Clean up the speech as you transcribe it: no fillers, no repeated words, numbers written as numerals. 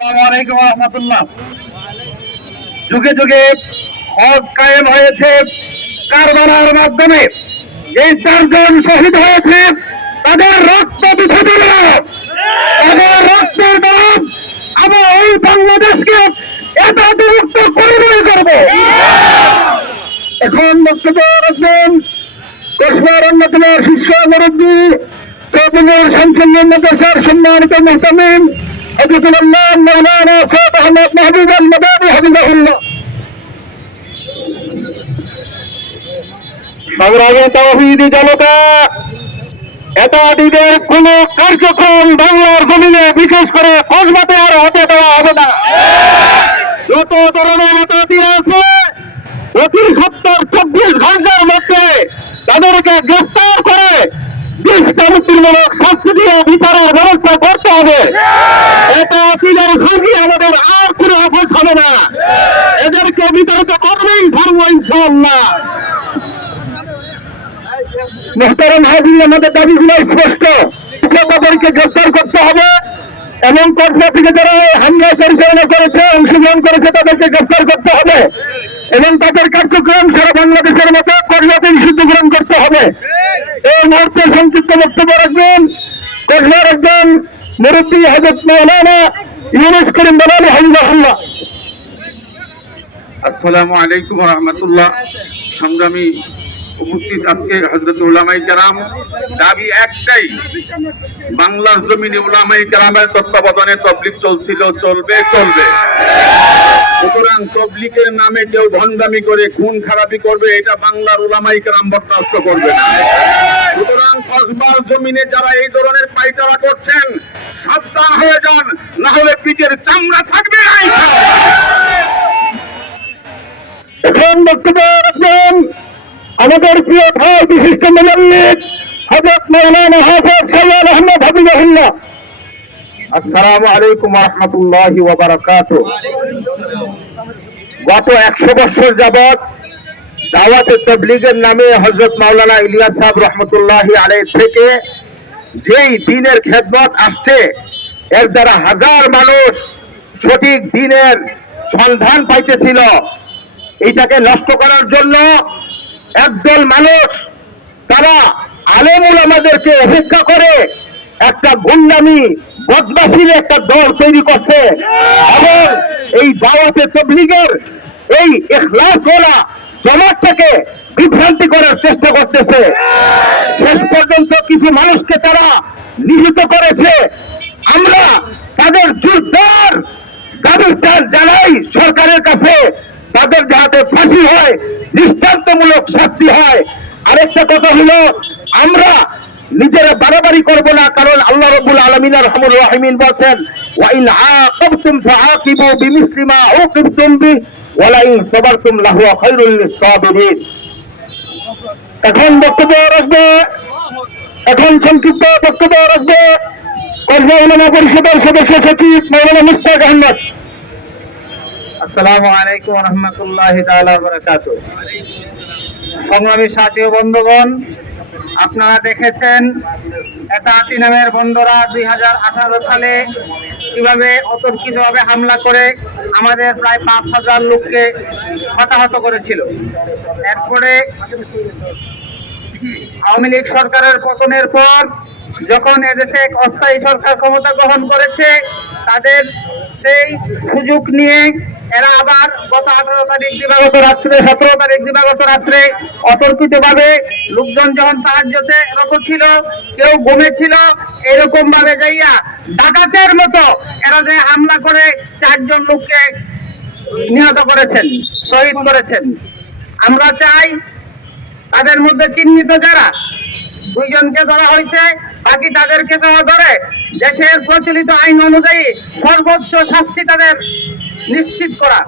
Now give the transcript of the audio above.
আসসালামু আলাইকুম ওয়া রাহমাতুল্লাহ। যুগে যুগে হক কায়েম হয়েছে কারবালার মাধ্যমে। এই চারজন শহীদ হয়েছে, তাদের রক্ত বৃথা দিল না, তাদের রক্তের দাম আমরা এই বাংলাদেশকে এতদুরুক্ত করবই করব। এখন বক্তব্য রাখবেন কসবার অন্যতম শীর্ষ মুরব্বী চৌধুরী শামসুল্লাহ মাদ্রাসার সম্মানিত মুহতামিম হযরতুল্লাহ মাওলানা সৈয়দ আহমদ মাহবুব আল মাদানী হাফিজাহুল্লাহ। সংগ্রামী তাওহীদি জনতা, এতদিনের কোন কার্যক্রম বাংলার জমিনে বিশেষ করে কসবাতে আর হতে দেওয়া হবে না। যত ধরনের নেতাদি আছে অতি 70-24 ঘন্টার মধ্যে তাদেরকে গ্রেফতার করে দৃষ্টান্তমূলক শাস্তি দিয়ে বিচারের ব্যবস্থা করতে হবে। এটা দিনের সঙ্গে আমাদের আর কোনো আপোষ হবে না। এদেরকে বিতাড়িত করবেই ধর্ম ইনশাআল্লাহ। মুহতারাম হাজির, আমাদের দাবিগুলো স্পষ্ট। তাদেরকে গ্রেফতার করতে হবে এবং কসবা থেকে যারা হামলা পরিচালনা করেছে, অংশগ্রহণ করেছে, তাদেরকে গ্রেফতার করতে হবে এবং তাদের কার্যক্রম সারা বাংলাদেশের মতো কসবাতে নিষিদ্ধ গ্রহণ করতে হবে। এই মুহূর্তে সংক্ষিপ্ত বক্তব্য রাখবেন কসবার একজন মুরব্বী হযরত মাওলানা ইউনুস করিম বালালী হাফিজাহুল্লাহ। আসসালামু আলাইকুম ওয়া রাহমাতুল্লাহ। সংগ্রামী উপস্থিত, আজকে হযরত উলামায়ে কেরাম দাবি একটাই, বাংলার জমিনে উলামায়ে কেরামের তত্ত্বাবধানে তাবলীগ চলছিল, চলবে। সুতরাং তাবলীগের নামে কেউ ভণ্ডামি করে খুন খারাপি করবে, এটা বাংলার উলামায়ে কেরাম বরদাস্ত করবে না। সুতরাং কসবার জমিনে যারা এই ধরনের পায়তারা করছেন সাবধান হয়ে যান, না হলে পিঠের চামড়া থাকবে না। এখন বক্তব্য রাখবেন আমাদের প্রিয় ভাই বিশিষ্ট মুজাল্লিদ হযরত মাওলানা হাফেজ সৈয়দ আহমদ হাফিজাহুল্লাহ। আসসালামু আলাইকুম ওয়া রাহমাতুল্লাহি ওয়া বারাকাতুহু। গত 100 বছর যাবত দাওয়াতে তাবলীগের নামে হযরত মাওলানা ইলিয়াস সাহেব রাহমাতুল্লাহি আলাইহি থেকে যেই দ্বীনের খেদমত আসছে, এর দ্বারা হাজার মানুষ সঠিক দ্বীনের সন্ধান পাইতেছিল। এইটাকে নষ্ট করার জন্য একদল মানুষ তারা আলেম উলামাদেরকে উপেক্ষা করে একটা গুন্ডামি বদমাশির একটা দল তৈরি করছে এবং এই দাওয়াতে তাবলীগের এই ইখলাসওয়ালা জমাতটাকে বিভ্রান্তি করার চেষ্টা করতেছে। শেষ পর্যন্ত কিছু মানুষকে তারা নিহত করেছে। আমরা তাদের জোরদার দাবি জানাই সরকারের কাছে, তাদের যাতে ফাঁসি হয়, দৃষ্টান্তমূলক শাস্তি হয়। আরেকটা কথা হলো, আমরা নিজেরা বাড়াবাড়ি করব না, কারণ আল্লাহ রাব্বুল আলামিন আরহামুর রাহিমিন বলেন, ওয়া ইন আকাবতুম ফাআকিবু বিমিসলি মা উকিবতুম বিহি ওয়া লা ইন সাবারতুম লাহু খায়রুল লিস-সাবিরিন। এখন সংক্ষিপ্ত বক্তব্য রাখবে কসবা উলামা পরিষদের সদস্য সচিব মাওলানা মুশতাক আহমদ। আসসালামু আলাইকুম ওয়া রাহমাতুল্লাহি তাআলা ওয়া বারাকাতুহু। সংগ্রামী সাথী ও বন্ধুগণ, আপনারা দেখেছেন এতাতি নামের বন্ধুরা 2018 সালে কিভাবে অতর্কিতভাবে হামলা করে আমাদের প্রায় 5000 লোককে হতাহত করেছিল। এরপরে আওয়ামী লীগ সরকারের পতনের পর যখন এদেশে এক অস্থায়ী সরকার ক্ষমতা গ্রহণ করেছে, তাদের সেই সুযোগ নিয়ে এরা আবার গত 18 তারিখ দিবাগত রাত্রে 17 তারিখ দিবাগত রাত্রে অতর্কিতভাবে লোকজন যখন সাহায্যতে রত ছিল, কেউ ঘুমেছিল, এরকম ভাবে যাইয়া ডাকাতের মতো এরা যে হামলা করে 4 জন লোককে নিহত করেছেন, শহীদ করেছেন। আমরা চাই তাদের মধ্যে চিহ্নিত যারা 2 জনকে ধরা হয়েছে, বাকি তাদেরকে ধরে দেশের প্রচলিত আইন অনুযায়ী সর্বোচ্চ শাস্তি তাদের নিশ্চিত করা।